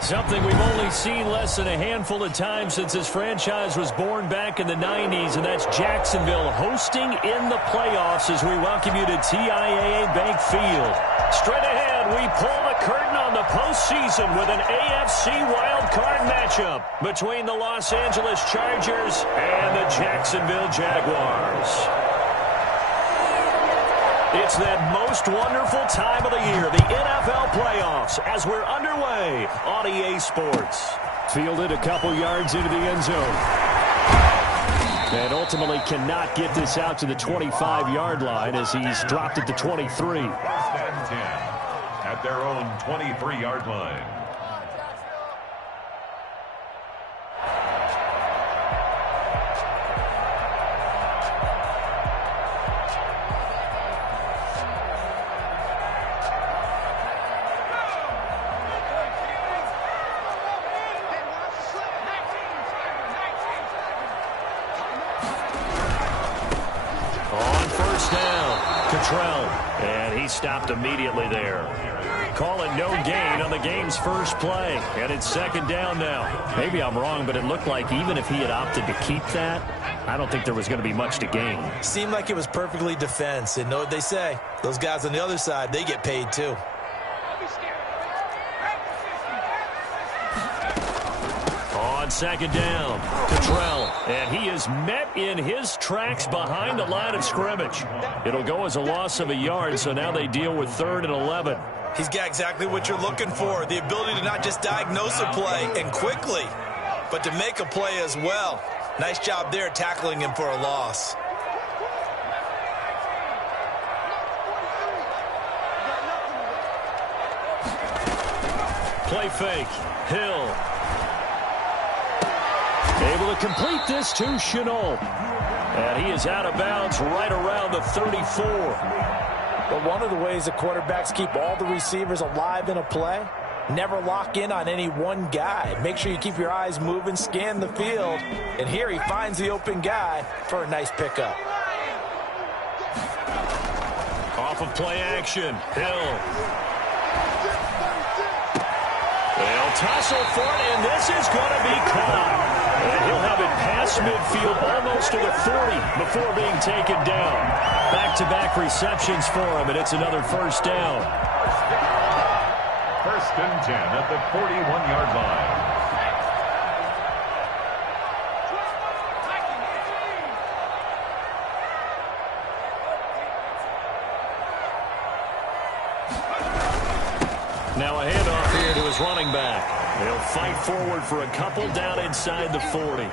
Something we've only seen less than a handful of times since this franchise was born back in the 90s, and that's Jacksonville hosting in the playoffs as we welcome you to TIAA Bank Field. Straight ahead, we pull the curtain on the postseason with an AFC wildcard matchup between the Los Angeles Chargers and the Jacksonville Jaguars. It's that most wonderful time of the year, the NFL playoffs, as we're underway on EA Sports. Fielded a couple yards into the end zone. And ultimately cannot get this out to the 25-yard line as he's dropped it to 23. First and 10 at their own 23-yard line. And he stopped immediately there. Call it no gain on the game's first play. And it's second down now. Maybe I'm wrong, but it looked like even if he had opted to keep that, I don't think there was going to be much to gain. Seemed like it was perfectly defense. And know what they say? Those guys on the other side, they get paid too. On second down, Cottrell, and he is met in his tracks behind the line of scrimmage. It'll go as a loss of a yard, so now they deal with 3rd and 11. He's got exactly what you're looking for, the ability to not just diagnose a play and quickly, but to make a play as well. Nice job there tackling him for a loss. Play fake, Hill. Able to complete this to Chenault. And he is out of bounds right around the 34. But one of the ways the quarterbacks keep all the receivers alive in a play, never lock in on any one guy. Make sure you keep your eyes moving, scan the field. And here he finds the open guy for a nice pickup. Off of play action, Hill. They'll tussle for it, and this is going to be caught. And he'll have it past midfield almost to the 40 before being taken down. Back-to-back receptions for him, and it's another first down. First and 10 at the 41-yard line. Now a handoff here to his running back. They'll fight forward for a couple down inside the 40.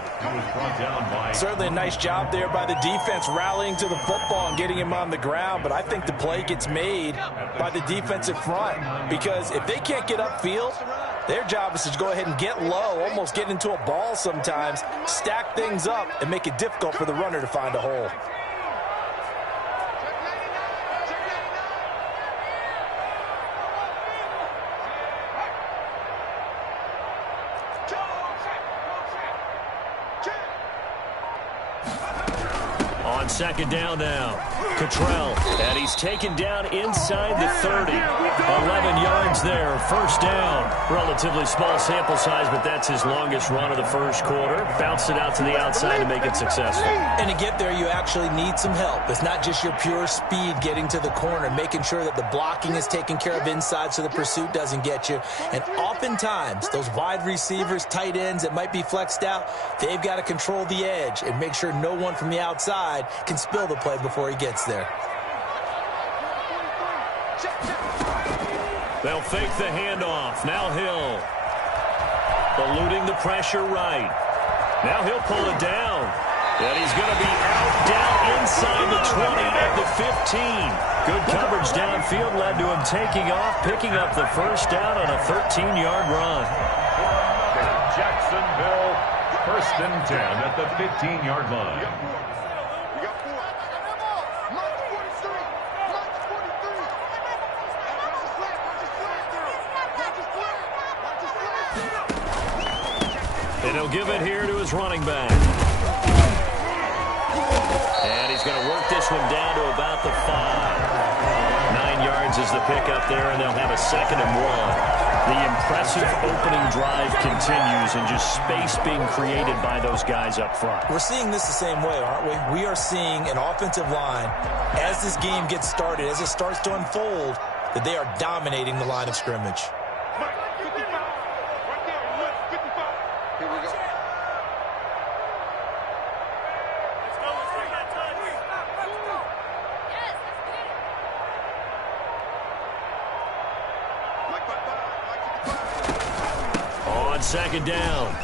Certainly a nice job there by the defense rallying to the football and getting him on the ground, but I think the play gets made by the defensive front because if they can't get upfield, their job is to go ahead and get low, almost get into a ball sometimes, stack things up, and make it difficult for the runner to find a hole. Second down now. Cottrell, and he's taken down inside the 30. 11 yards there, first down. Relatively small sample size, but that's his longest run of the first quarter. Bounced it out to the outside to make it successful. And to get there, you actually need some help. It's not just your pure speed getting to the corner, making sure that the blocking is taken care of inside so the pursuit doesn't get you. And oftentimes, those wide receivers, tight ends that might be flexed out, they've got to control the edge and make sure no one from the outside can spill the play before he gets there. They'll fake the handoff. Now Hill. Eluding the pressure right. Now he'll pull it down. And he's going to be out down inside the 20 at the 15. Good coverage downfield led to him taking off, picking up the first down on a 13-yard run. Jacksonville, first and 10 at the 15-yard line. And he'll give it here to his running back. And he's going to work this one down to about the 5. 9 yards is the pickup there, and they'll have a 2nd and 1. The impressive opening drive continues and just space being created by those guys up front. We're seeing this the same way, aren't we? We are seeing an offensive line, as this game gets started, as it starts to unfold, that they are dominating the line of scrimmage. Second down, 12,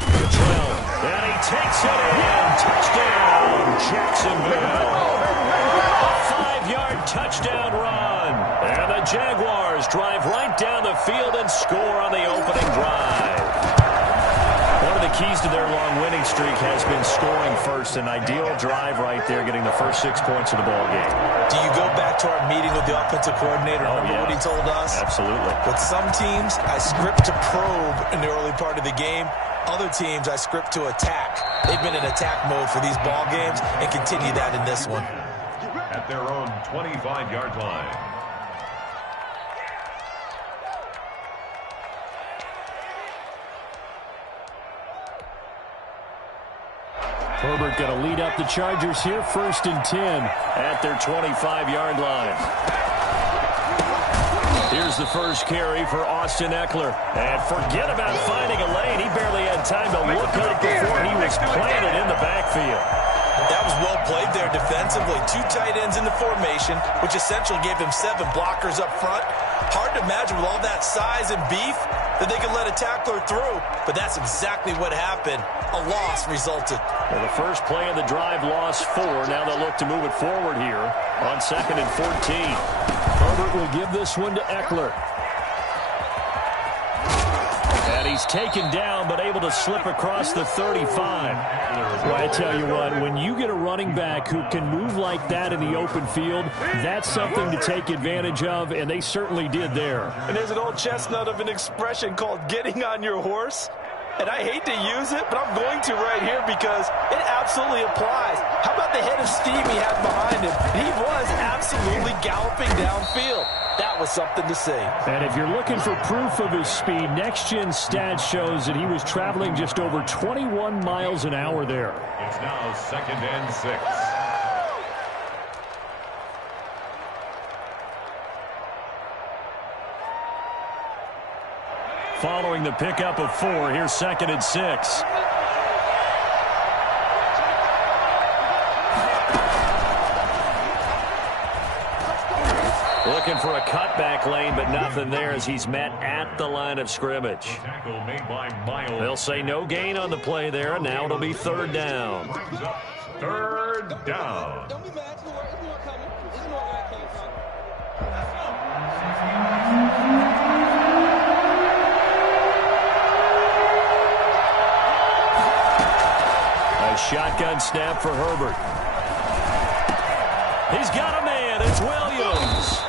and he takes it in. Touchdown, Jacksonville. A 5-yard touchdown run. And the Jaguars drive right down the field and score on the opening drive. One of the keys to their long winning streak has been scoring first. An ideal drive right there, getting the first 6 points of the ball game. Do you go back to our meeting with the offensive coordinator? Remember what he told us? Absolutely. With some teams, I script to probe in the early part of the game. Other teams, I script to attack. They've been in attack mode for these ball games and continue that in this one. At their own 25-yard line. Herbert going to lead up the Chargers here, 1st and 10 at their 25-yard line. Here's the first carry for Austin Eckler. And forget about finding a lane. He barely had time to look up before he was planted in the backfield. That was well played there defensively. 2 tight ends in the formation, which essentially gave him 7 blockers up front. Hard to imagine with all that size and beef that they could let a tackler through. But that's exactly what happened. A loss resulted. Well, the first play of the drive lost 4. Now they'll look to move it forward here on 2nd and 14. Herbert will give this one to Eckler. And he's taken down but able to slip across the 35. Well, I tell you what, when you get a running back who can move like that in the open field, that's something to take advantage of, and they certainly did there. And there's an old chestnut of an expression called getting on your horse. And I hate to use it, but I'm going to right here because it absolutely applies. How about the head of steam he had behind him? He was absolutely galloping downfield. That was something to see. And if you're looking for proof of his speed, next-gen stats shows that he was traveling just over 21 miles an hour there. It's now 2nd and 6. Following the pickup of 4, here's 2nd and 6. Looking for a cutback lane, but nothing there as he's met at the line of scrimmage. Tackle made by Miles. They'll say no gain on the play there, and now it'll be 3rd down. 3rd down. Don't be mad. It's more coming. This is more where I came from. A shotgun snap for Herbert. He's got a man. It's Williams.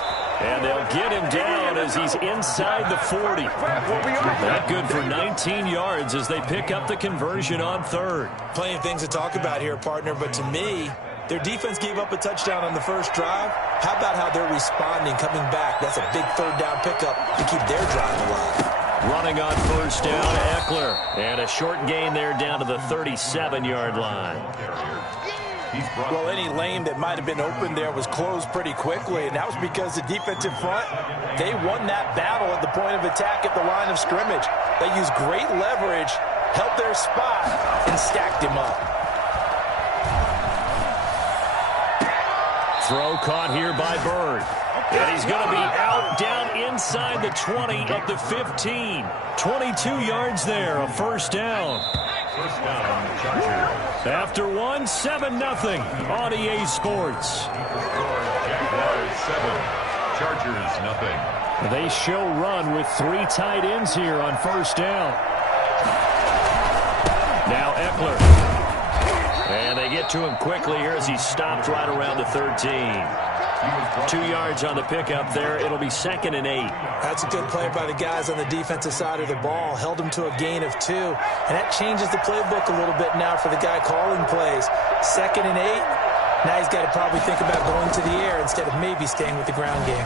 And they'll get him down as he's inside the 40. That good for 19 yards as they pick up the conversion on 3rd. Plenty of things to talk about here, partner, but to me, their defense gave up a touchdown on the first drive. How about how they're responding, coming back? That's a big 3rd down pickup to keep their drive alive. Running on 1st down, Eckler. And a short gain there down to the 37-yard line. Well, any lane that might have been open there was closed pretty quickly, and that was because the defensive front, they won that battle at the point of attack at the line of scrimmage. They used great leverage, held their spot, and stacked him up. Throw caught here by Bird. And he's going to be out down inside the 20 at the 15. 22 yards there, a 1st down. 1st down, Chargers. After 1, 7-0 on EA Sports. Jaguars 7, Chargers 0. They show run with 3 tight ends here on 1st down. Now Eckler. And they get to him quickly here as he stopped right around the 13. 2 yards on the pickup there. It'll be 2nd and 8. That's a good play by the guys on the defensive side of the ball. Held him to a gain of 2. And that changes the playbook a little bit now for the guy calling plays. 2nd and 8. Now he's got to probably think about going to the air instead of maybe staying with the ground game.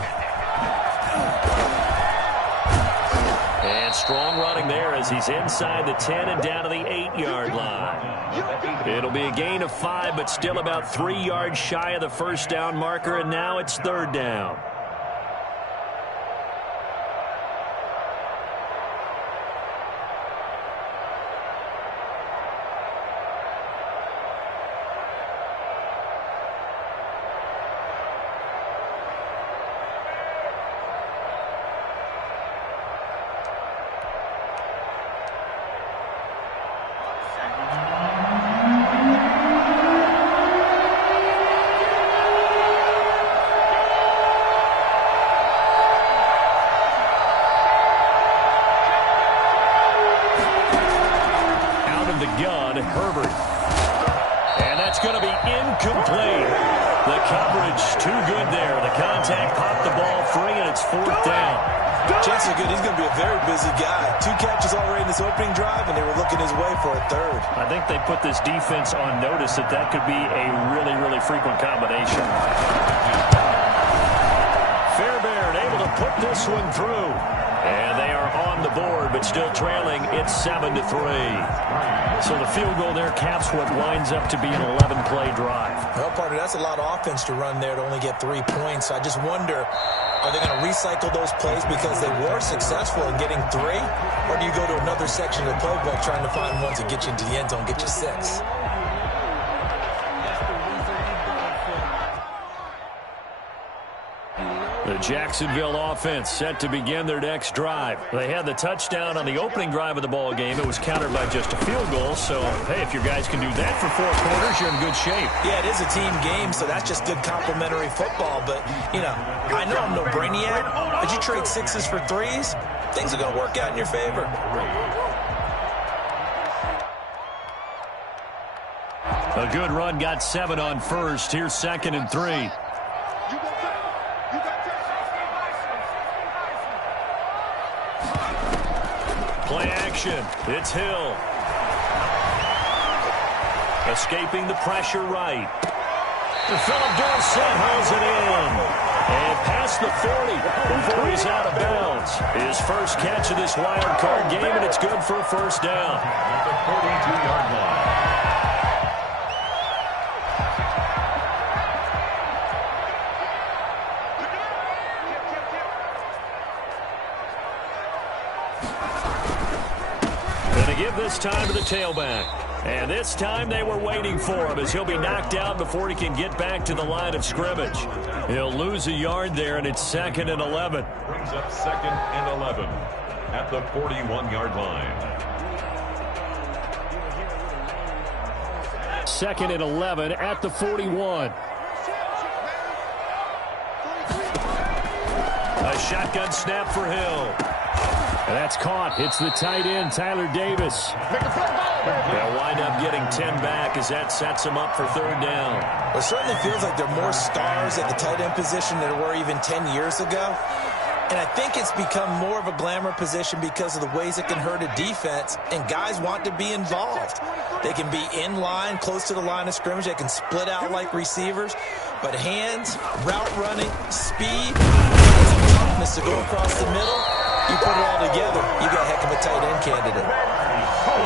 And And strong running there as he's inside the 10 and down to the 8-yard line. It'll be a gain of 5, but still about 3 yards shy of the first down marker, and now it's 3rd down. Herbert. And that's going to be incomplete. The coverage too good there. The contact popped the ball free, and it's 4th down. Chances are good. He's going to be a very busy guy. 2 catches already in this opening drive, and they were looking his way for a 3rd. I think they put this defense on notice that could be a really, really frequent combination. Fairbairn able to put this one through. And they are on the board, but still trailing. It's 7-3. So the field goal there caps what winds up to be an 11-play drive. Well, partner, that's a lot of offense to run there to only get 3 points. I just wonder, are they going to recycle those plays because they were successful in getting 3? Or do you go to another section of the playbook trying to find ones that get you into the end zone, get you 6? The Jacksonville offense set to begin their next drive. They had the touchdown on the opening drive of the ball game. It was countered by just a field goal. So, hey, if your guys can do that for 4 quarters, you're in good shape. Yeah, it is a team game, so that's just good complementary football. But, you know, I know I'm no brainiac, but you trade 6s for 3s, things are going to work out in your favor. A good run got 7 on first. Here's 2nd and 3. Play action. It's Hill. Escaping the pressure right. Philip Dorsett hauls it in. And past the 40 before he's out of bounds. His first catch of this wild card game, and it's good for a 1st down. At the 42-yard line. Give this time to the tailback. And this time they were waiting for him as he'll be knocked out before he can get back to the line of scrimmage. He'll lose a yard there, and it's 2nd and 11. Brings up 2nd and 11 at the 41-yard line. 2nd and 11 at the 41. A shotgun snap for Hill. And that's caught. It's the tight end, Tyler Davis. They'll wind up getting 10 back as that sets them up for 3rd down. It certainly feels like there are more stars at the tight end position than there were even 10 years ago. And I think it's become more of a glamour position because of the ways it can hurt a defense, and guys want to be involved. They can be in line, close to the line of scrimmage. They can split out like receivers. But hands, route running, speed, and toughness to go across the middle, you put it all together, you got a heck of a tight end candidate.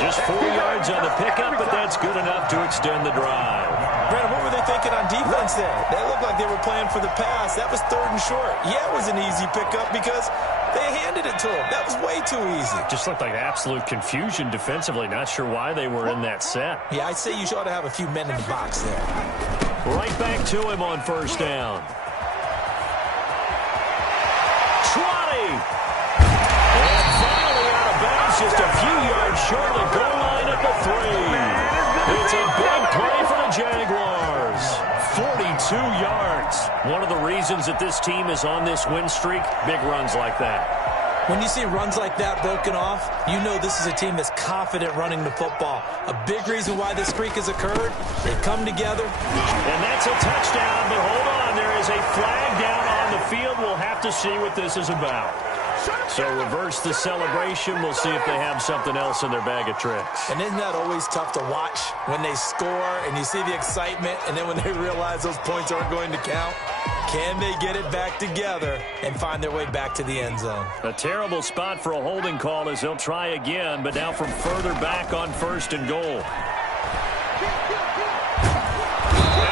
Just 4 yards on the pickup, but that's good enough to extend the drive. Brandon, what were they thinking on defense there? They looked like they were playing for the pass. That was 3rd and short. Yeah, it was an easy pickup because they handed it to him. That was way too easy. Just looked like absolute confusion defensively. Not sure why they were in that set. Yeah, I'd say you ought to have a few men in the box there. Right back to him on 1st down. 20. And finally out of bounds, just a few yards short of the goal line at the 3. It's a big play for the Jaguars. 42 yards. One of the reasons that this team is on this win streak, big runs like that. When you see runs like that broken off, you know this is a team that's confident running the football. A big reason why this streak has occurred, they come together. And that's a touchdown, but hold on, there is a flag down on the field. We'll have to see what this is about. So reverse the celebration. We'll see if they have something else in their bag of tricks. And isn't that always tough to watch when they score and you see the excitement, and then when they realize those points aren't going to count? Can they get it back together and find their way back to the end zone? A terrible spot for a holding call as they'll try again, but now from further back on 1st and goal.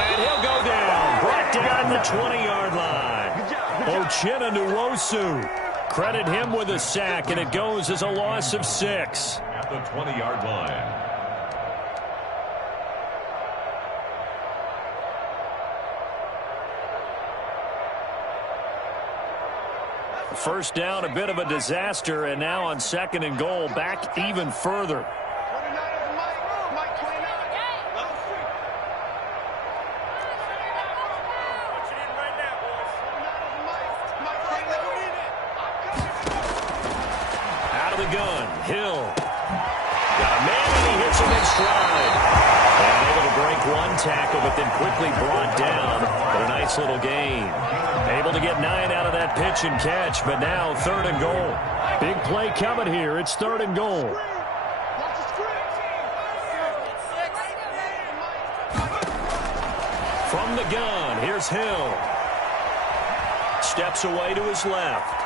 And he'll go down. Brought down the 20-yard line. Uchenna Nwosu. Credit him with a sack, and it goes as a loss of 6. At the 20-yard line. First down, a bit of a disaster, and now on 2nd and goal, back even further. Out of the gun, Hill. Got a man, and he hits him in stride. And able to break one tackle, but then quickly brought down. But a nice little gain. Able to get 9 out of that pitch and catch, but now 3rd and goal. Big play coming here. It's 3rd and goal. From the gun, here's Hill. Steps away to his left.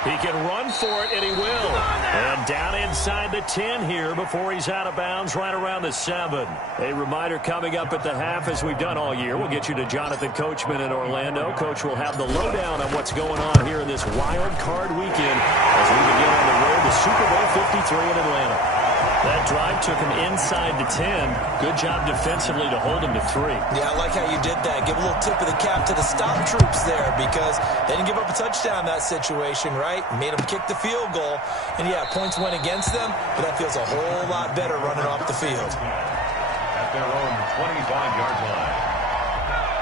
He can run for it, and he will. And down inside the 10 here before he's out of bounds right around the 7. A reminder coming up at the half, as we've done all year. We'll get you to Jonathan Coachman in Orlando. Coach will have the lowdown on what's going on here in this wild card weekend as we begin on the road to Super Bowl 53 in Atlanta. That drive took him inside the 10. Good job defensively to hold him to 3. Yeah, I like how you did that. Give a little tip of the cap to the stop troops there, because they didn't give up a touchdown in that situation, right? Made them kick the field goal. And, yeah, points went against them, but that feels a whole lot better running off the field. At their own 25-yard line.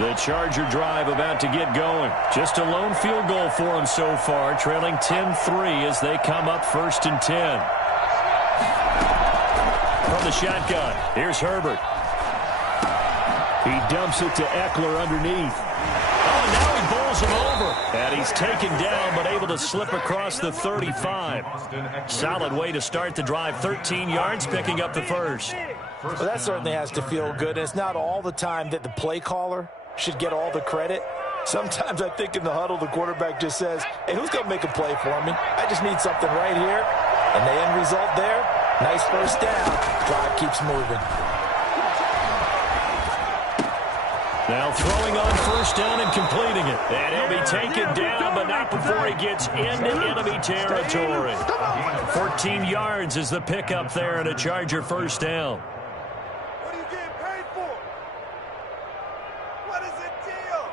The Charger drive about to get going. Just a lone field goal for them so far, trailing 10-3 as they come up 1st and 10. From the shotgun, here's Herbert. He dumps it to Eckler underneath. Oh, and now he bowls him over. And he's taken down, but able to slip across the 35. Solid way to start the drive. 13 yards, picking up the first. Well, that certainly has to feel good. And it's not all the time that the play caller should get all the credit. Sometimes I think in the huddle, the quarterback just says, hey, who's going to make a play for me? I just need something right here. And the end result there, nice first down. Drive keeps moving. Now throwing on first down and completing it. And he'll be taken down, but not before he gets into enemy territory. 14 yards is the pickup there, and a Charger first down. What are you getting paid for? What is the deal?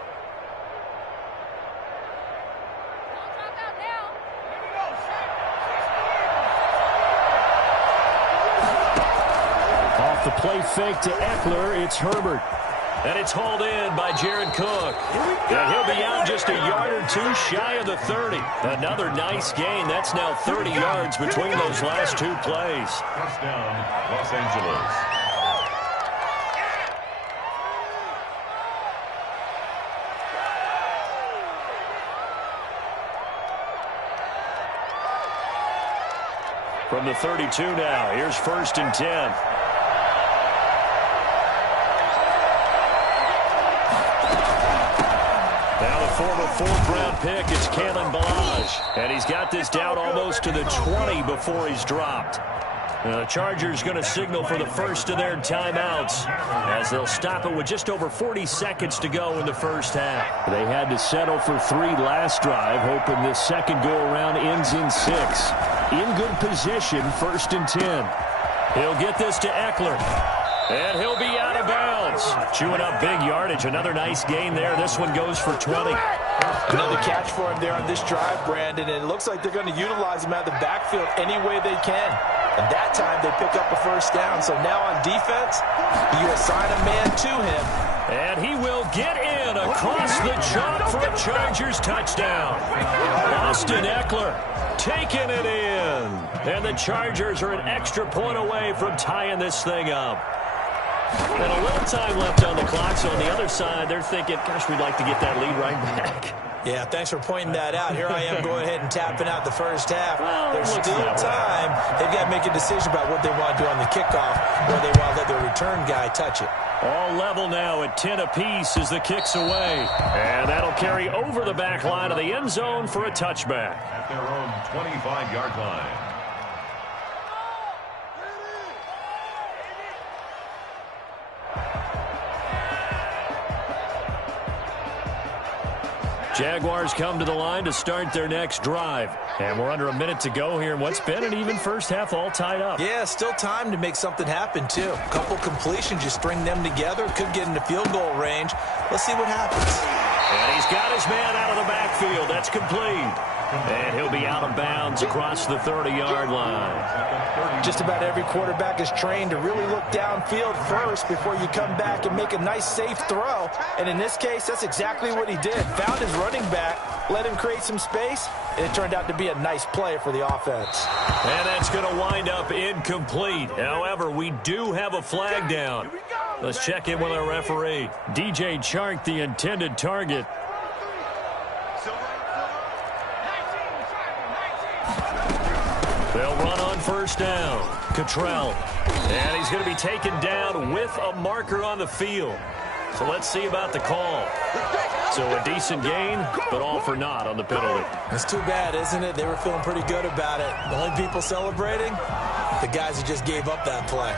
Off the play fake to Eckler, it's Herbert. And it's hauled in by Jared Cook. And he'll be out just a yard or two shy of the 30. Another nice gain. That's now 30 yards between those last two plays. Touchdown, Los Angeles. From the 32 now, here's 1st and 10. Former 4th-round pick, it's Kalen Ballage. And he's got this down almost to the 20 before he's dropped. The Chargers going to signal for the first of their timeouts as they'll stop it with just over 40 seconds to go in the first half. They had to settle for 3 last drive, hoping this second go-around ends in 6. In good position, 1st and 10. He'll get this to Eckler. And he'll be out of bounds. Chewing up big yardage. Another nice gain there. This one goes for 20. Another catch for him there on this drive, Brandon. And it looks like they're going to utilize him out of the backfield any way they can. And that time they pick up a first down. So now on defense, you assign a man to him. And he will get in across the chalk for a Chargers touchdown. Austin Eckler taking it in. And the Chargers are an extra point away from tying this thing up. And a little time left on the clock, so on the other side, they're thinking, gosh, we'd like to get that lead right back. Yeah, thanks for pointing that out. Here I am going ahead and tapping out the first half. Well, there's still time. They've got to make a decision about what they want to do on the kickoff, or they want to let their return guy touch it. All level now at 10 apiece as the kick's away. And that'll carry over the back line of the end zone for a touchback. At their own 25-yard line. Jaguars come to the line to start their next drive. And we're under a minute to go here in what's been an even first half, all tied up. Yeah, still time to make something happen, too. A couple completions, you string them together, could get into field goal range. Let's see what happens. And he's got his man out of the backfield. That's complete. And he'll be out of bounds across the 30-yard line. Just about every quarterback is trained to really look downfield first before you come back and make a nice, safe throw. And in this case, that's exactly what he did. Found his running back, let him create some space, and it turned out to be a nice play for the offense. And that's going to wind up incomplete. However, we do have a flag down. Let's check in with our referee. DJ Chark, the intended target. They'll run on first down. Cottrell. And he's going to be taken down with a marker on the field. So let's see about the call. So a decent gain, but all for naught on the penalty. It's too bad, isn't it? They were feeling pretty good about it. The only people celebrating, the guys who just gave up that play.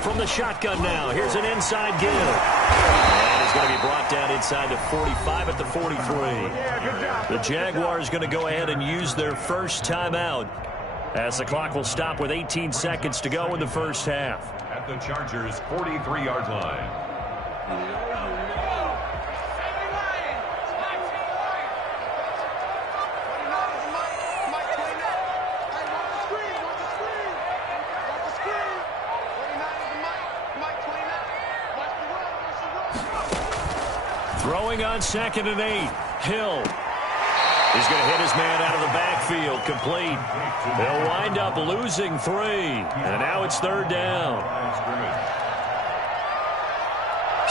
From the shotgun now, here's an inside give. And he's going to be brought down inside the 45 at the 43. The Jaguars going to go ahead and use their first timeout as the clock will stop with 18 seconds to go in the first half. At the Chargers' 43-yard line. Throwing on 2nd and 8. Hill. He's going to hit his man out of the backfield. Complete. They'll wind up losing 3. And now it's 3rd down.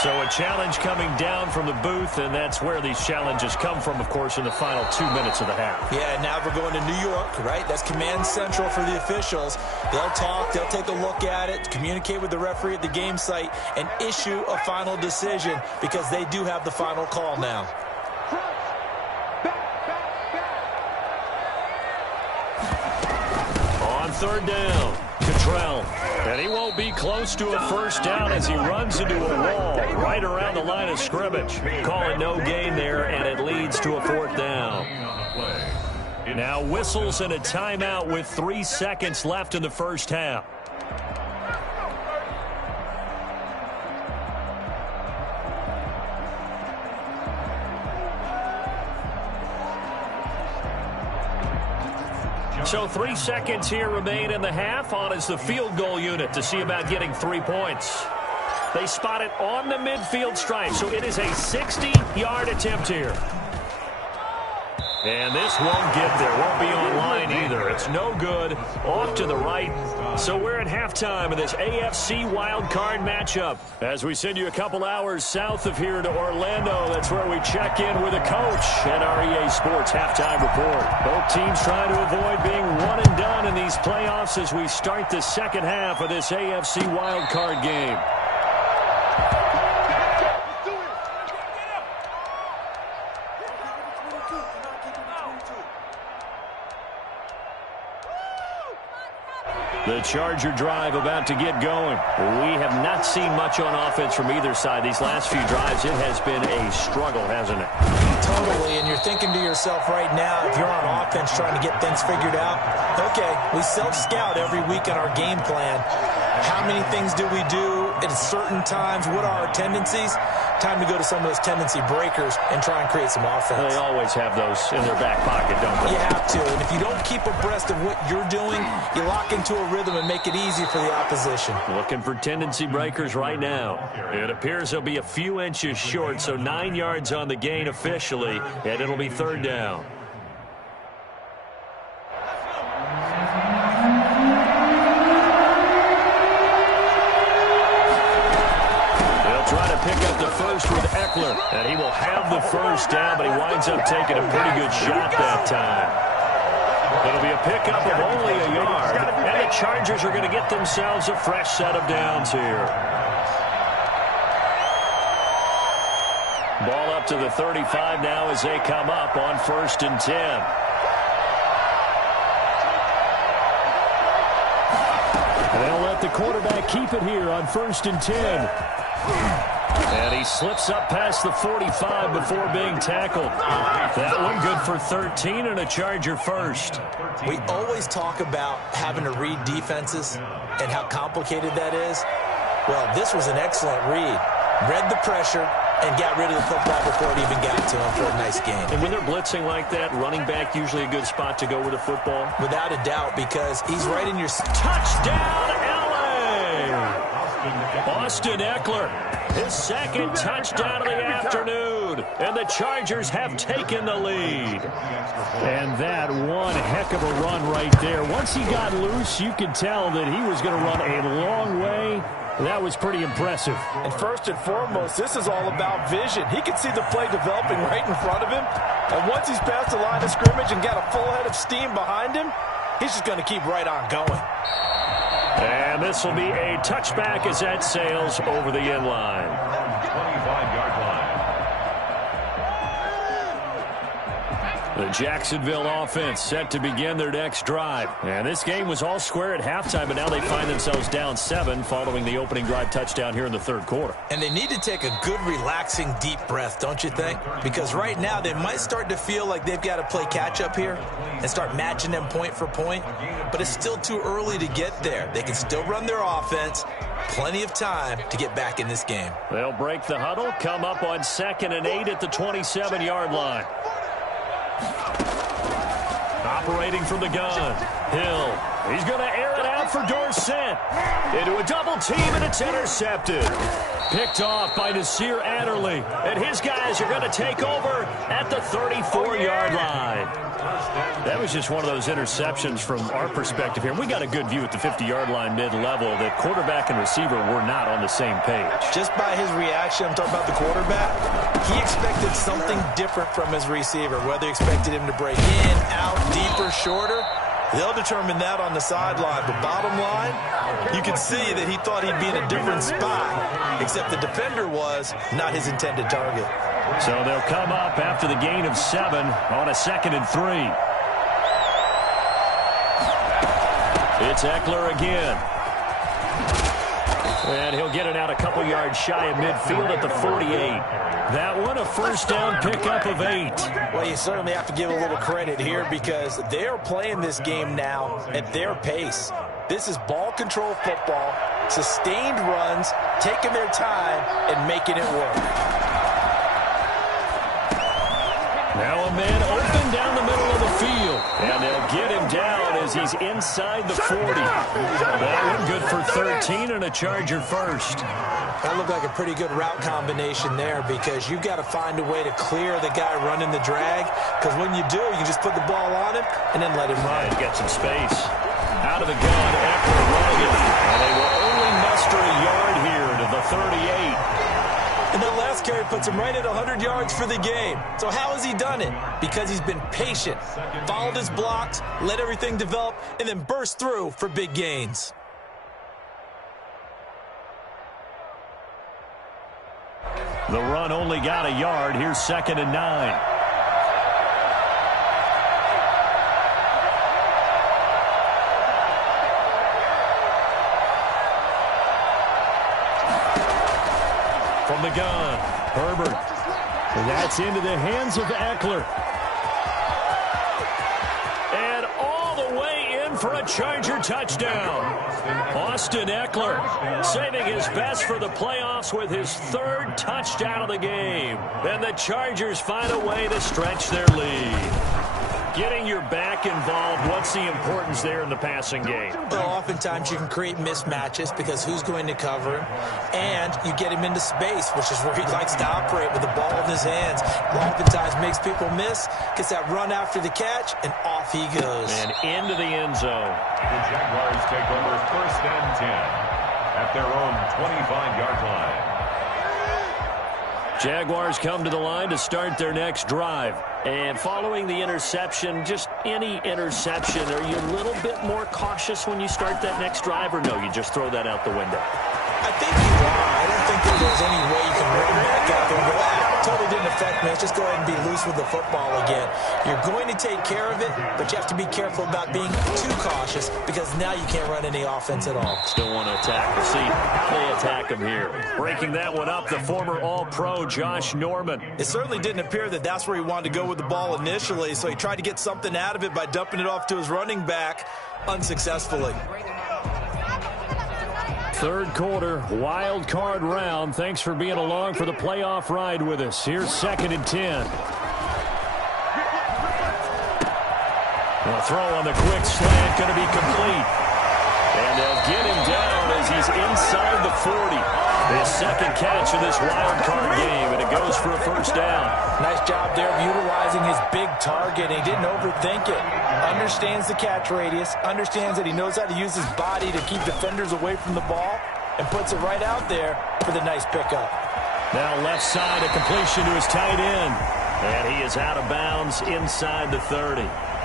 So a challenge coming down from the booth, and that's where these challenges come from, of course, in the final 2 minutes of the half. Yeah, now we're going to New York, right? That's command central for the officials. They'll talk, they'll take a look at it, communicate with the referee at the game site, and issue a final decision because they do have the final call now. On 3rd down, Cottrell. And he won't be close to a first down as he runs into a wall right around the line of scrimmage. Call it no gain there, and it leads to a 4th down. Now whistles and a timeout with 3 seconds left in the first half. So 3 seconds here remain in the half. On is the field goal unit to see about getting 3 points. They spot it on the midfield stripe, so it is a 60-yard attempt here. And this won't get there. Won't be online either. It's no good. Off to the right. So we're at halftime of this AFC wildcard matchup. As we send you a couple hours south of here to Orlando, that's where we check in with a coach and our EA Sports halftime report. Both teams trying to avoid being one and done in these playoffs as we start the second half of this AFC wildcard game. The Charger drive about to get going. We have not seen much on offense from either side. These last few drives, it has been a struggle, hasn't it? Totally, and you're thinking to yourself right now, if you're on offense trying to get things figured out, okay, we self-scout every week in our game plan. How many things do we do at certain times? What are our tendencies? Time to go to some of those tendency breakers and try and create some offense. They always have those in their back pocket, don't they? You have to, and if you don't keep abreast of what you're doing, you lock into a rhythm and make it easy for the opposition. Looking for tendency breakers right now. It appears they'll be a few inches short, so 9 yards on the gain officially, and it'll be 3rd down. Eckler. And he will have the first down, but he winds up taking a pretty good shot that time. It'll be a pickup of only a yard, and the Chargers are going to get themselves a fresh set of downs here. Ball up to the 35 now as they come up on 1st and 10. They'll let the quarterback keep it here on 1st and 10. And he slips up past the 45 before being tackled. That one good for 13 and a Charger first. We always talk about having to read defenses and how complicated that is. Well, this was an excellent read. Read the pressure and got rid of the football before it even got to him for a nice game. And when they're blitzing like that, running back usually a good spot to go with the football? Without a doubt, because he's right in your... Touchdown, L.A.! Austin Eckler, his second touchdown of the afternoon. And the Chargers have taken the lead. And that one heck of a run right there. Once he got loose, you could tell that he was going to run a long way. That was pretty impressive. And first and foremost, this is all about vision. He can see the play developing right in front of him. And once he's past the line of scrimmage and got a full head of steam behind him, he's just going to keep right on going. And this will be a touchback as that sails over the end line. 25-yard line. The Jacksonville offense set to begin their next drive. And this game was all square at halftime, but now they find themselves down 7 following the opening drive touchdown here in the third quarter. And they need to take a good, relaxing, deep breath, don't you think? Because right now they might start to feel like they've got to play catch-up here and start matching them point for point. But it's still too early to get there. They can still run their offense. Plenty of time to get back in this game. They'll break the huddle, come up on 2nd and 8 at the 27-yard line. Operating from the gun, Hill. He's going to air it out for Dorsett. Into a double team, and it's intercepted. Picked off by Nasir Adderley. And his guys are going to take over at the 34-yard line. That was just one of those interceptions from our perspective here. We got a good view at the 50-yard line mid-level that quarterback and receiver were not on the same page. Just by his reaction, I'm talking about the quarterback, he expected something different from his receiver, whether he expected him to break in, out, deeper, shorter. They'll determine that on the sideline. But bottom line, you can see that he thought he'd be in a different spot, except the defender was not his intended target. So they'll come up after the gain of 7 on a 2nd and 3. It's Eckler again. And he'll get it out a couple yards shy of midfield at the 48. That one a first down pickup of 8. Well, you certainly have to give a little credit here because they're playing this game now at their pace. This is ball control football, sustained runs, taking their time and making it work. Now a man open down the middle of the field. And they'll get him down as he's inside the 40. That one good for 13 and a Charger first. That looked like a pretty good route combination there because you've got to find a way to clear the guy running the drag. Because when you do, you just put the ball on him and then let him run. He's got some space. Out of the gun, Eckler running it. And they will only muster a yard here to the 38. And that last carry puts him right at 100 yards for the game. So how has he done it? Because he's been patient, followed his blocks, let everything develop, and then burst through for big gains. The run only got a yard. Here's 2nd and 9. From the gun, Herbert. And that's into the hands of Eckler. And all the way in for a Charger touchdown. Austin Eckler saving his best for the playoffs with his 3rd touchdown of the game. And the Chargers find a way to stretch their lead. Getting your back involved, what's the importance there in the passing game? Well, oftentimes you can create mismatches because who's going to cover him, and you get him into space, which is where he likes to operate with the ball in his hands. Oftentimes makes people miss, gets that run after the catch, and off he goes. And into the end zone. The Jaguars take over 1st and 10 at their own 25-yard line. Jaguars come to the line to start their next drive. And following the interception, just any interception, are you a little bit more cautious when you start that next drive, or no, you just throw that out the window? I think you are. I don't think that there's any way you can run back out there and go, totally didn't affect me. Let's just go ahead and be loose with the football again. You're going to take care of it, but you have to be careful about being too cautious because now you can't run any offense at all. Still want to attack. We'll see how they attack him here. Breaking that one up, the former All-Pro Josh Norman. It certainly didn't appear that that's where he wanted to go with the ball initially, so he tried to get something out of it by dumping it off to his running back unsuccessfully. Third quarter, wild card round. Thanks for being along for the playoff ride with us. Here's 2nd and 10. The throw on the quick slant going to be complete. And they'll get him down as he's inside the 40. His second catch of this wild card game, and it goes for a first down. Nice job there of utilizing his big target. He didn't overthink it. Understands the catch radius, understands that he knows how to use his body to keep defenders away from the ball, and puts it right out there for the nice pickup. Now left side, a completion to his tight end. And he is out of bounds inside the 30.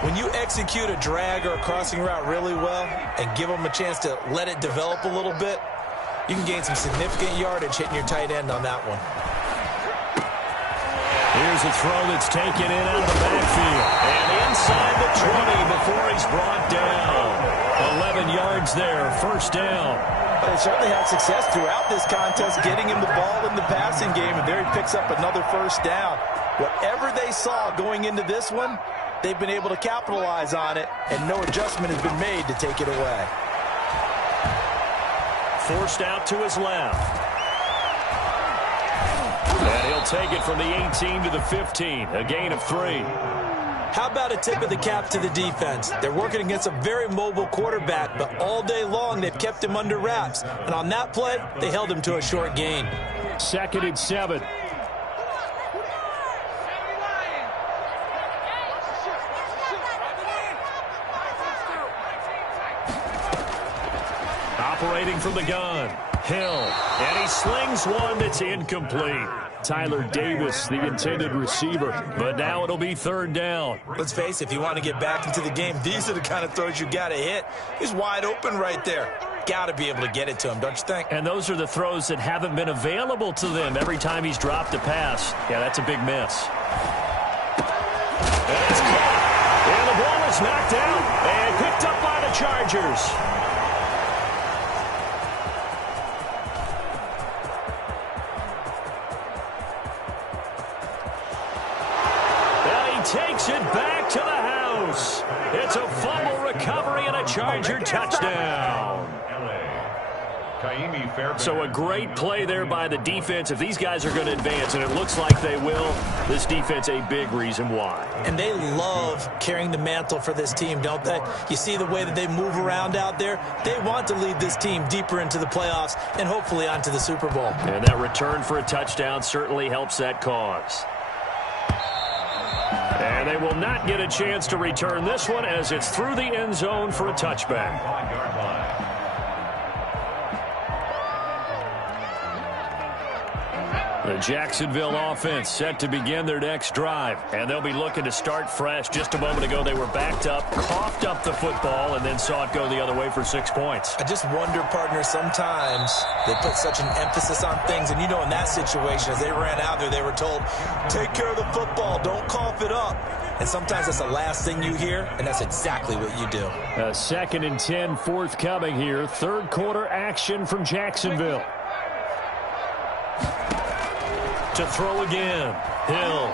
When you execute a drag or a crossing route really well and give them a chance to let it develop a little bit, you can gain some significant yardage hitting your tight end on that one. Here's a throw that's taken in out of the backfield. And inside the 20 before he's brought down. 11 yards there, first down. They certainly had success throughout this contest getting him the ball in the passing game, and there he picks up another first down. Whatever they saw going into this one, they've been able to capitalize on it, and no adjustment has been made to take it away. Forced out to his left. And he'll take it from the 18 to the 15, a gain of 3. How about a tip of the cap to the defense? They're working against a very mobile quarterback, but all day long they've kept him under wraps. And on that play, they held him to a short gain. 2nd and 7. Operating from the gun, Hill, and he slings one that's incomplete. Tyler Davis, the intended receiver, but now it'll be 3rd down. Let's face it, if you want to get back into the game, these are the kind of throws you got to hit. He's wide open right there. Got to be able to get it to him, don't you think? And those are the throws that haven't been available to them every time he's dropped a pass. Yeah, that's a big miss. And it's caught. And the ball is knocked out and picked up by the Chargers. Takes it back to the house. It's a fumble recovery and a Charger touchdown. So a great play there by the defense. If these guys are going to advance, and it looks like they will, this defense a big reason why. And they love carrying the mantle for this team, don't they? You see the way that they move around out there? They want to lead this team deeper into the playoffs and hopefully onto the Super Bowl. And that return for a touchdown certainly helps that cause. And they will not get a chance to return this one as it's through the end zone for a touchback. The Jacksonville offense set to begin their next drive, and they'll be looking to start fresh. Just a moment ago, they were backed up, coughed up the football, and then saw it go the other way for 6 points. I just wonder, partner, sometimes they put such an emphasis on things, and you know in that situation, as they ran out there, they were told, take care of the football, don't cough it up. And sometimes that's the last thing you hear, and that's exactly what you do. 2nd and 10 forthcoming here. 3rd quarter action from Jacksonville. To throw again, Hill.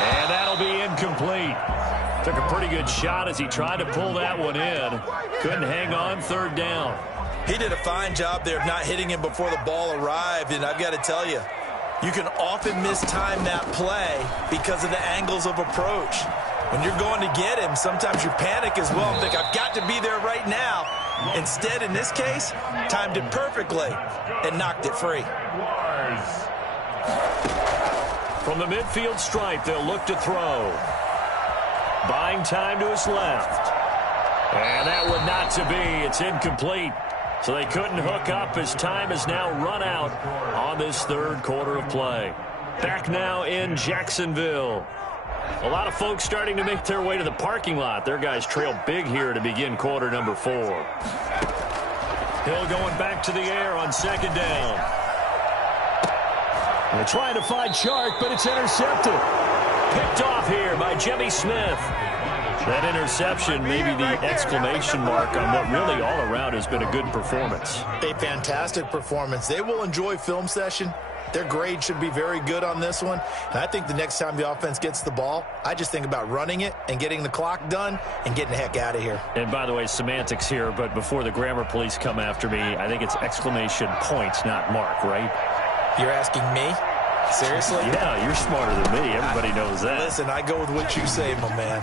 And that'll be incomplete. Took a pretty good shot as he tried to pull that one in. Couldn't hang on, 3rd down. He did a fine job there of not hitting him before the ball arrived, and I've got to tell you, you can often mistime that play because of the angles of approach. When you're going to get him, sometimes you panic as well and think, I've got to be there right now. Instead, in this case, timed it perfectly and knocked it free. From the midfield stripe, they'll look to throw. Buying time to his left. And that one not to be. It's incomplete. So they couldn't hook up as time has now run out on this third quarter of play. Back now in Jacksonville. A lot of folks starting to make their way to the parking lot. Their guys trail big here to begin quarter number 4. Hill going back to the air on second down. They're trying to find Chark, but it's intercepted. Picked off here by Jimmy Smith. That interception, maybe the exclamation mark on what really all around has been a good performance. A fantastic performance. They will enjoy film session. Their grade should be very good on this one. And I think the next time the offense gets the ball, I just think about running it and getting the clock done and getting the heck out of here. And by the way, semantics here, but before the grammar police come after me, I think it's exclamation points, not mark, right? You're asking me? Seriously? Yeah, you're smarter than me. Everybody knows that. Listen, I go with what you say, my man.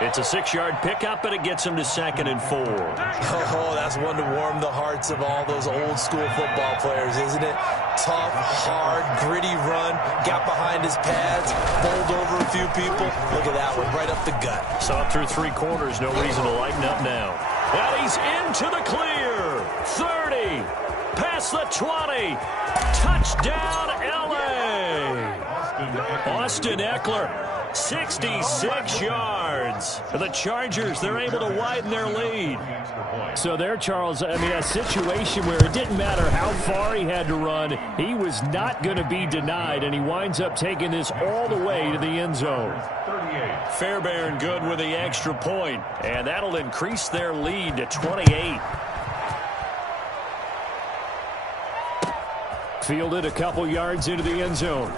It's a 6-yard pickup, and it gets him to 2nd and 4. Oh, that's one to warm the hearts of all those old-school football players, isn't it? Tough, hard, gritty run, got behind his pads, bowled over a few people. Look at that one, right up the gut. Saw through 3 quarters, no reason to lighten up now. And he's into the clear. 30, past the 20. Touchdown, L.A. Austin Eckler. 66 yards. The Chargers, they're able to widen their lead. So there, Charles, I mean, a situation where it didn't matter how far he had to run, he was not going to be denied, and he winds up taking this all the way to the end zone. Fairbairn good with the extra point, and that'll increase their lead to 28. Fielded a couple yards into the end zone.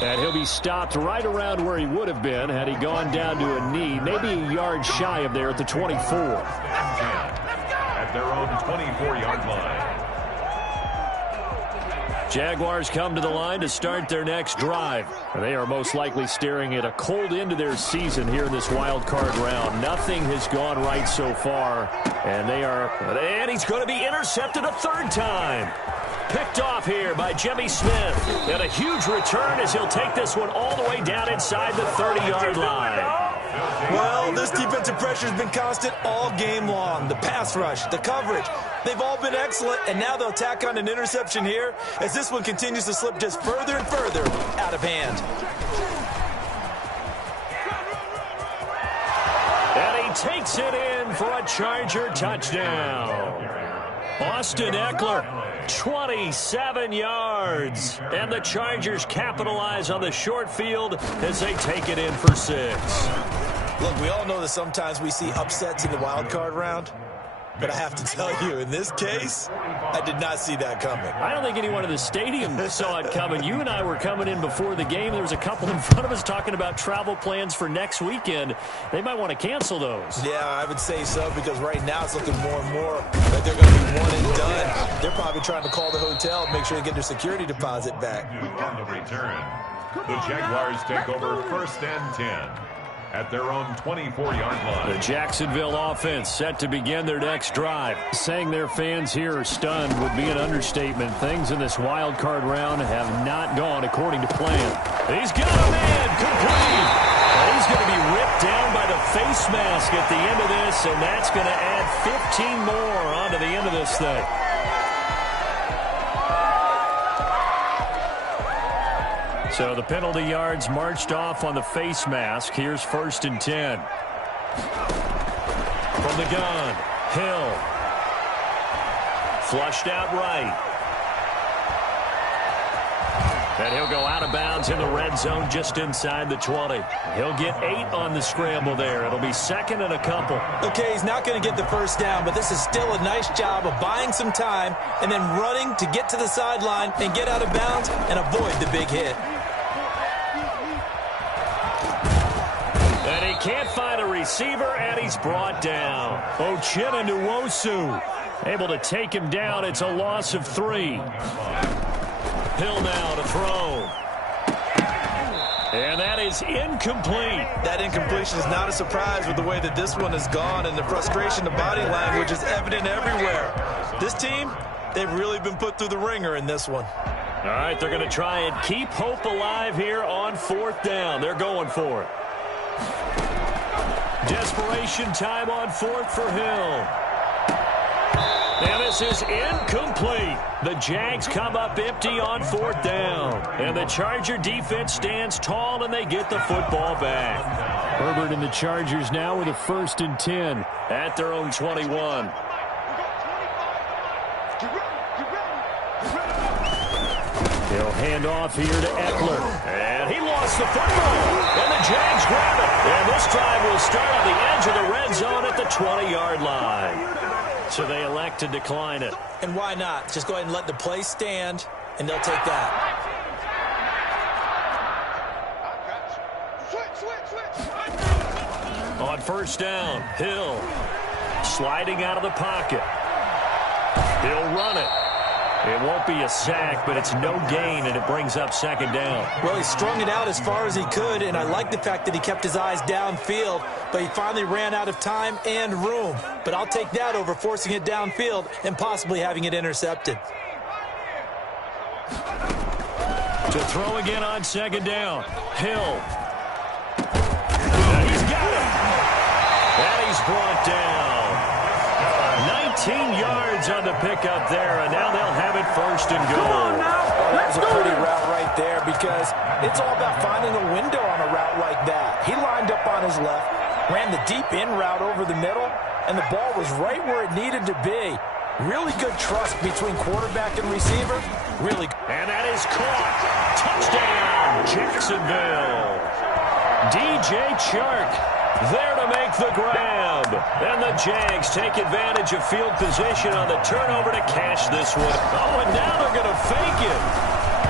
And he'll be stopped right around where he would have been had he gone down to a knee, maybe a yard shy of there at the 24. At their own 24-yard line. Jaguars come to the line to start their next drive. They are most likely staring at a cold end to their season here in this wild card round. Nothing has gone right so far, and he's going to be intercepted a 3rd time. Picked off here by Jimmy Smith. And a huge return as he'll take this one all the way down inside the 30-yard line. Well, this defensive pressure has been constant all game long. The pass rush, the coverage, they've all been excellent, and now they'll tack on an interception here as this one continues to slip just further and further out of hand. And he takes it in for a Charger touchdown. Austin Eckler, 27 yards. And the Chargers capitalize on the short field as they take it in for 6. Look, we all know that sometimes we see upsets in the wild card round. But I have to tell you, in this case, I did not see that coming. I don't think anyone in the stadium saw it coming. You and I were coming in before the game. There was a couple in front of us talking about travel plans for next weekend. They might want to cancel those. Yeah, I would say so, because right now it's looking more and more like they're going to be one and done. They're probably trying to call the hotel, make sure they get their security deposit back. On the return, the Jaguars take over 1st and 10. At their own 24-yard line. The Jacksonville offense set to begin their next drive. Saying their fans here are stunned would be an understatement. Things in this wild card round have not gone according to plan. He's got a man complete. And he's going to be ripped down by the face mask at the end of this, and that's going to add 15 more onto the end of this thing. So the penalty yards marched off on the face mask. Here's 1st and 10. From the gun, Hill. Flushed out right. And he'll go out of bounds in the red zone just inside the 20. He'll get 8 on the scramble there. It'll be 2nd and a couple. Okay, he's not going to get the 1st down, but this is still a nice job of buying some time and then running to get to the sideline and get out of bounds and avoid the big hit. And he can't find a receiver, and he's brought down. Uchenna Nwosu able to take him down. It's a loss of 3. Hill now to throw. And that is incomplete. That incompletion is not a surprise with the way that this one has gone, and the frustration, the body language is evident everywhere. This team, they've really been put through the ringer in this one. All right, they're going to try and keep hope alive here on 4th down. They're going for it. Desperation time on fourth for Hill. And this is incomplete. The Jags come up empty on fourth down. And the Charger defense stands tall, and they get the football back. Herbert and the Chargers now with a 1st and 10 at their own 21. He'll hand off here to Eckler. And he lost the football. And the Jags grab it. And this drive will start on the edge of the red zone at the 20-yard line. So they elect to decline it. And why not? Just go ahead and let the play stand, and they'll take that. On 1st down, Hill sliding out of the pocket. He'll run it. It won't be a sack, but it's no gain, and it brings up 2nd down. Well, he strung it out as far as he could, and I like the fact that he kept his eyes downfield, but he finally ran out of time and room. But I'll take that over forcing it downfield and possibly having it intercepted. To throw again on 2nd down, Hill. And he's got it. And he's brought down. 19 yards on the pickup there, and now they'll have it 1st and goal. Oh, that was a pretty route right there because it's all about finding a window on a route like that. He lined up on his left, ran the deep in route over the middle, and the ball was right where it needed to be. Really good trust between quarterback and receiver. Really good. And that is caught. Touchdown, Jacksonville. DJ Chark there to make the grab. And the Jags take advantage of field position on the turnover to cash this one. Oh, and now they're going to fake it.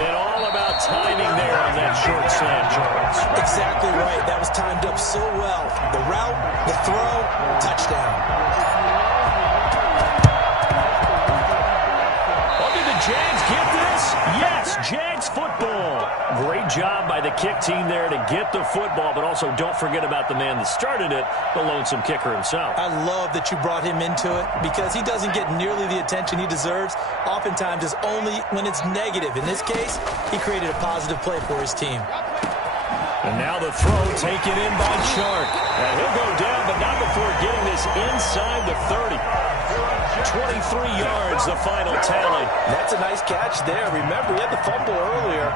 And all about timing there on that short slant, Charles. Exactly right. That was timed up so well. The route, the throw, touchdown. Oh, did the Jags get this? Yes, Jags football. Great job by the kick team there to get the football, but also don't forget about the man that started it, the lonesome kicker himself. I love that you brought him into it because he doesn't get nearly the attention he deserves. Oftentimes it's only when it's negative. In this case, he created a positive play for his team. And now the throw taken in by Chark. And he'll go down, but not before getting this inside the 30. 23 yards, the final tally. That's a nice catch there. Remember, he had the fumble earlier.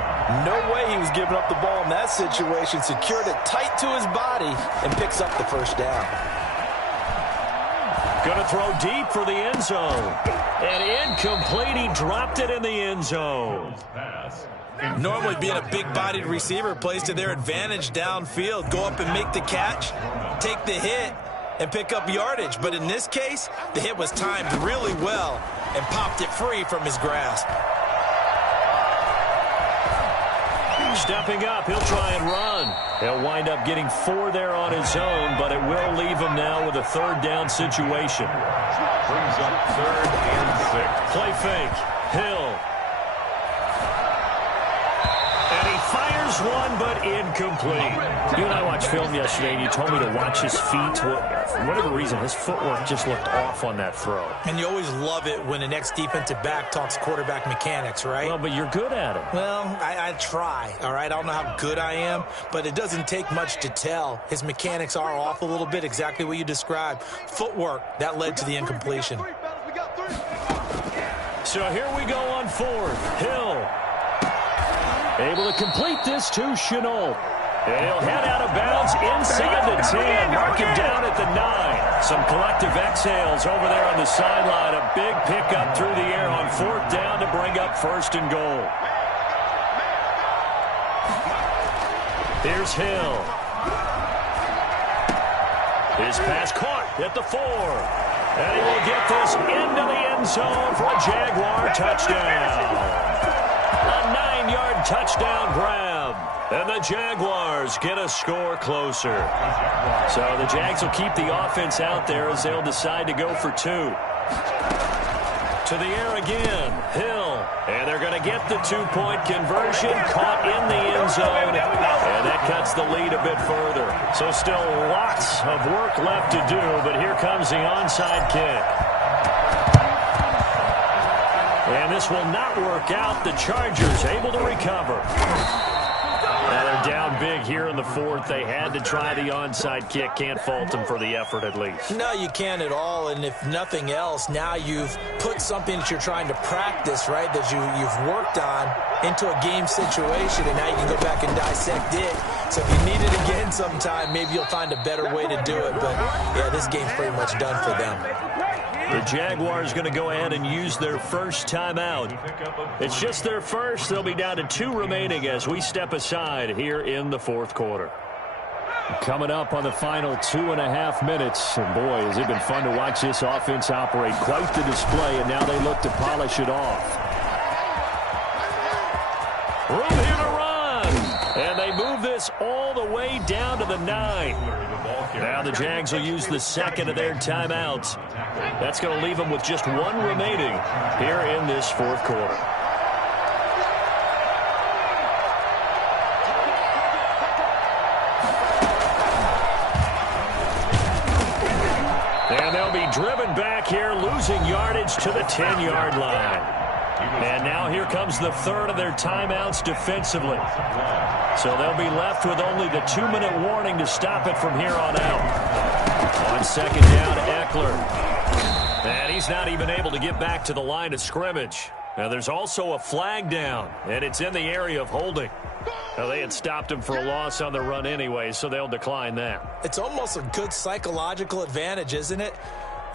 No way he was giving up the ball in that situation. Secured it tight to his body and picks up the 1st down. Going to throw deep for the end zone. And incomplete. He dropped it in the end zone. Normally being a big-bodied receiver plays to their advantage downfield. Go up and make the catch, take the hit, and pick up yardage. But in this case, the hit was timed really well and popped it free from his grasp. Stepping up, he'll try and run. He'll wind up getting 4 there on his own, but it will leave him now with a 3rd down situation. Brings up 3rd and 6. Play fake. Hill. And he fires one, but incomplete. You and I watched film yesterday, and you told me to watch his feet. For whatever reason, his footwork just looked off on that throw. And you always love it when an ex-defensive back talks quarterback mechanics, right? Well, but you're good at it. Well, I try, all right? I don't know how good I am, but it doesn't take much to tell. His mechanics are off a little bit, exactly what you described. Footwork, that led to the incompletion. So here we go on 4th. Hill. Able to complete this to Chenault. And he'll head out of bounds inside the 10. Mark him down at the 9. Some collective exhales over there on the sideline. A big pickup through the air on 4th down to bring up 1st and goal. Here's Hill. His pass caught at the 4. And he will get this into the end zone for a Jaguar touchdown. A 9-yard touchdown grab. And the Jaguars get a score closer. So the Jags will keep the offense out there as they'll decide to go for 2. To the air again. Hill. And they're going to get the 2-point conversion. Caught in the end zone. And that cuts the lead a bit further. So still lots of work left to do. But here comes the onside kick. And this will not work out. The Chargers able to recover. And they're down big here in the fourth. They had to try the onside kick. Can't fault them for the effort at least. No, you can't at all. And if nothing else, now you've put something that you're trying to practice, right, that you've worked on into a game situation, and now you can go back and dissect it. So if you need it again sometime, maybe you'll find a better way to do it. But, yeah, this game's pretty much done for them. The Jaguars going to go ahead and use their first timeout. It's just their first. They'll be down to 2 remaining as we step aside here in the fourth quarter. Coming up on the final 2.5 minutes. And boy, has it been fun to watch this offense operate. Quite the display, and now they look to polish it off. Room here to run. And they move this all the way down to the 9. Now the Jags will use the second of their timeouts. That's going to leave them with just 1 remaining here in this fourth quarter. And they'll be driven back here, losing yardage to the 10-yard line. And now here comes the third of their timeouts defensively. So they'll be left with only the 2-minute warning to stop it from here on out. On second down, Eckler. And he's not even able to get back to the line of scrimmage. Now there's also a flag down, and it's in the area of holding. Now, they had stopped him for a loss on the run anyway, so they'll decline that. It's almost a good psychological advantage, isn't it?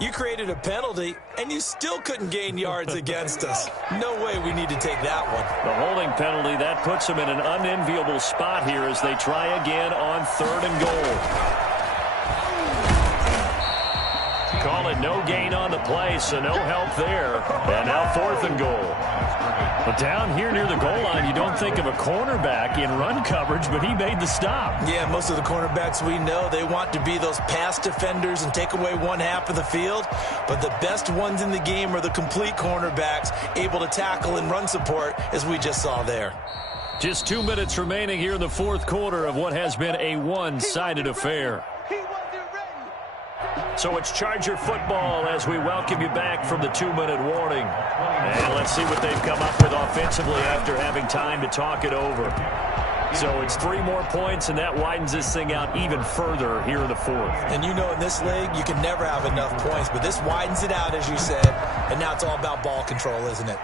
You created a penalty, and you still couldn't gain yards against us. No way we need to take that one. The holding penalty, that puts them in an unenviable spot here as they try again on 3rd and goal. Call it no gain on the play, so no help there. And now 4th and goal. But down here near the goal line, you don't think of a cornerback in run coverage, but he made the stop. Yeah, most of the cornerbacks we know, they want to be those pass defenders and take away one half of the field. But the best ones in the game are the complete cornerbacks, able to tackle and run support, as we just saw there. Just 2 minutes remaining here in the fourth quarter of what has been a one-sided affair. So it's Charger football as we welcome you back from the 2-minute warning. And let's see what they've come up with offensively after having time to talk it over. So it's 3 more points, and that widens this thing out even further here in the fourth. And you know in this league, you can never have enough points, but this widens it out, as you said, and now it's all about ball control, isn't it?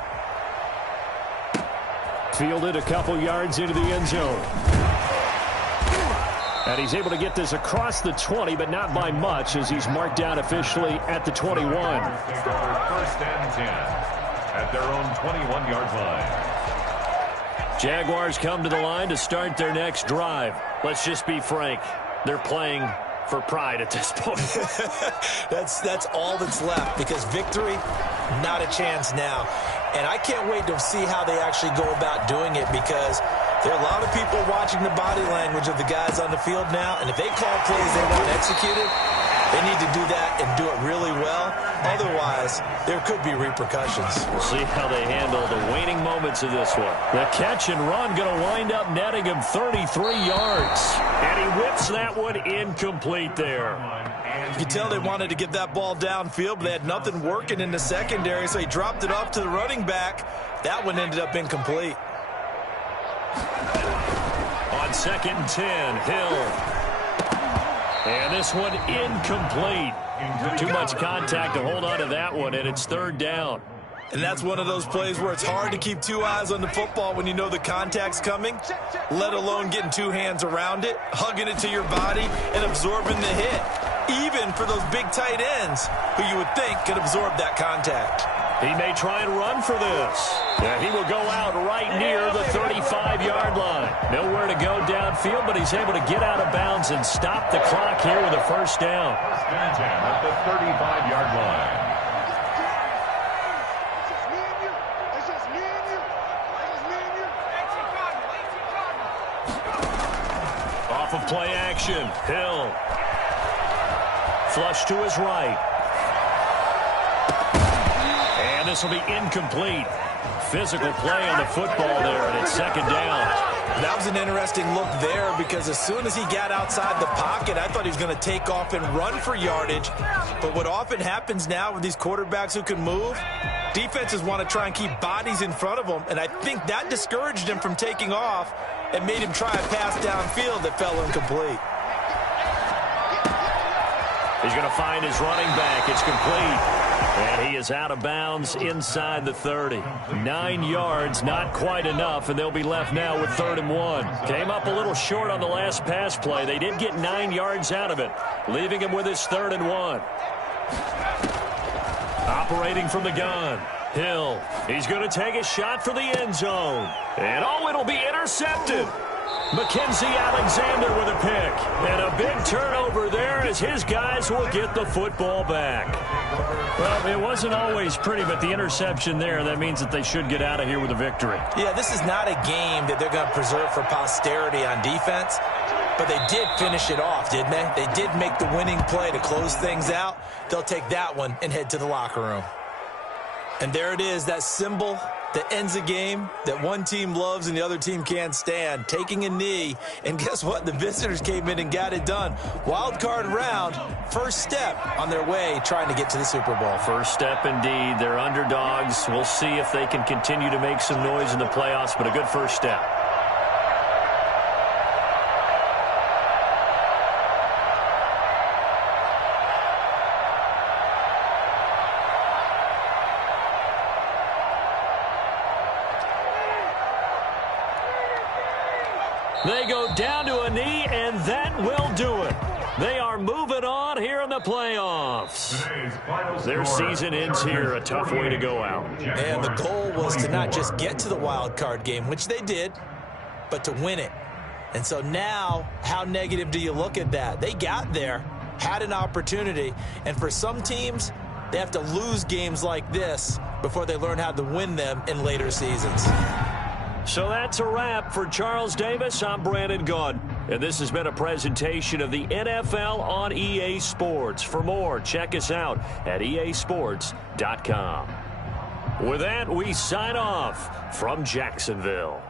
Fielded a couple yards into the end zone. And he's able to get this across the 20, but not by much, as he's marked down officially at the 21. First and 10 at their own 21-yard line. Jaguars come to the line to start their next drive. Let's just be frank. They're playing for pride at this point. That's all that's left, because victory, not a chance now. And I can't wait to see how they actually go about doing it, because there are a lot of people watching the body language of the guys on the field now, and if they call plays they want executed, they need to do that and do it really well. Otherwise, there could be repercussions. We'll see how they handle the waning moments of this one. The catch and run going to wind up netting him 33 yards. And he whips that one incomplete there. You can tell they wanted to get that ball downfield, but they had nothing working in the secondary, so he dropped it off to the running back. That one ended up incomplete. On 2nd and 10, Hill. And this one incomplete. Too much contact to hold on to that one, and it's 3rd down. And that's one of those plays where it's hard to keep 2 eyes on the football when you know the contact's coming, let alone getting 2 hands around it, hugging it to your body, and absorbing the hit. Even for those big tight ends who you would think could absorb that contact. He may try and run for this. Yeah, he will go out right near the 35-yard line. Nowhere to go downfield, but he's able to get out of bounds and stop the clock here with a first down. First and 10 at the 35-yard line. Off of play action, Hill. Flush to his right. And this will be incomplete. Physical play on the football there, and it's 2nd down. That was an interesting look there, because as soon as he got outside the pocket, I thought he was going to take off and run for yardage. But what often happens now with these quarterbacks who can move, defenses want to try and keep bodies in front of them, and I think that discouraged him from taking off. and made him try a pass downfield that fell incomplete. He's going to find his running back. It's complete. And he is out of bounds inside the 30. 9 yards, not quite enough, and they'll be left now with 3rd and 1. Came up a little short on the last pass play. They did get 9 yards out of it, leaving him with his 3rd and 1. Operating from the gun, Hill. He's going to take a shot for the end zone. And it'll be intercepted. Mackenzie Alexander with a pick. And a big turnover there as his guys will get the football back. Well, it wasn't always pretty, but the interception there, that means that they should get out of here with a victory. Yeah, this is not a game that they're going to preserve for posterity on defense, but they did finish it off, didn't they? They did make the winning play to close things out. They'll take that one and head to the locker room. And there it is, that symbol that ends a game that one team loves and the other team can't stand, taking a knee. And guess what? The visitors came in and got it done. Wild card round, first step on their way trying to get to the Super Bowl. First step indeed. They're underdogs. We'll see if they can continue to make some noise in the playoffs, but a good first step. They go down to a knee, and that will do it. They are moving on here in the playoffs. Their season ends here. A tough way to go out. And the goal was to not just get to the wild card game, which they did, but to win it. And so now, how negative do you look at that? They got there, had an opportunity, and for some teams, they have to lose games like this before they learn how to win them in later seasons. So that's a wrap for Charles Davis. I'm Brandon Gunn, and this has been a presentation of the NFL on EA Sports. For more, check us out at easports.com. With that, we sign off from Jacksonville.